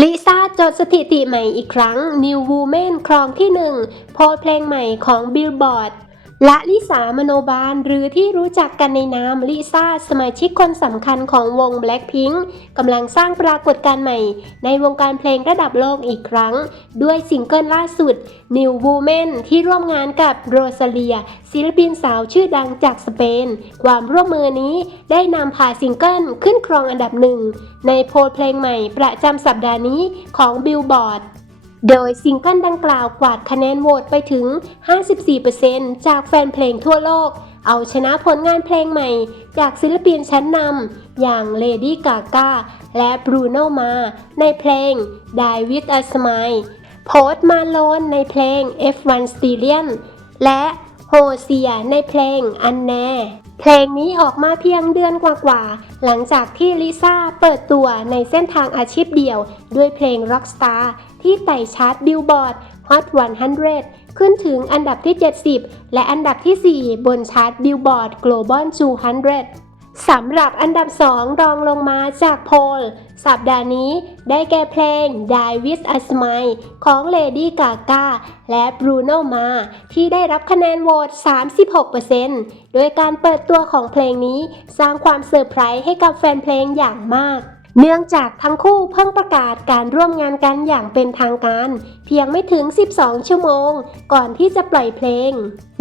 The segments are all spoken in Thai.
ลิซ่าจดสถิติใหม่อีกครั้ง New Woman ครองที่หนึ่งโพลเพลงใหม่ของ Billboard ละลิสามโนบาล หรือที่รู้จักกันในนามลิซ่าสมาชิกคนสำคัญของวง Blackpink กำลังสร้างปรากฏการณ์ใหม่ ในวงการเพลงระดับโลกอีกครั้ง ด้วยซิงเกิลล่าสุด New Woman ที่ร่วมงานกับโรซาเลีย ศิลปินสาวชื่อดังจากสเปน ความร่วมมือนี้ได้นำพาซิงเกิลขึ้นครองอันดับหนึ่งในโพลเพลงใหม่ประจำสัปดาห์นี้ของ Billboard โดยซิงเกิลดังกล่าวกวาดคะแนนโหวตไปถึง 54%จากแฟนเพลงทั่วโลก เอาชนะผลงานเพลงใหม่ จากศิลปินชั้นนำอย่าง Lady Gaga และ Bruno m a r ในเพลง Die With a Smile โพสต์มาโลนในเพลง F1 Stallion และโฮเซียในเพลงอันแน่ เพลงนี้ออกมาเพียงเดือนกว่าๆ หลังจากที่ลิซ่าเปิดตัวในเส้นทางอาชีพเดี่ยว ด้วยเพลง Rockstar ที่ไต่ชาร์ตบิลบอร์ด Hot 100 ขึ้นถึงอันดับที่ 70 และอันดับที่ 4 บนชาร์ตบิลบอร์ด Global 200 สำหรับอันดับ 2 รองลงมาจากโพล สัปดาห์นี้ได้แก่เพลง Die With a Smile ของ Lady Gaga และ Bruno Mars ที่ได้รับคะแนนโหวต 36%โดยการเปิดตัวของเพลงนี้สร้างความเซอร์ไพรส์ให้กับแฟนเพลงอย่างมาก เนื่องจากทั้งคู่เพิ่งประกาศการร่วมงานกันอย่างเป็นทางการ เพียงไม่ถึง 12 ชั่วโมง ก่อนที่จะปล่อยเพลง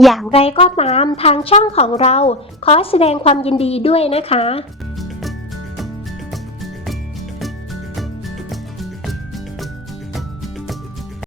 อย่างไรก็ตามทางช่องของเรา ขอแสดงความยินดีด้วยนะคะ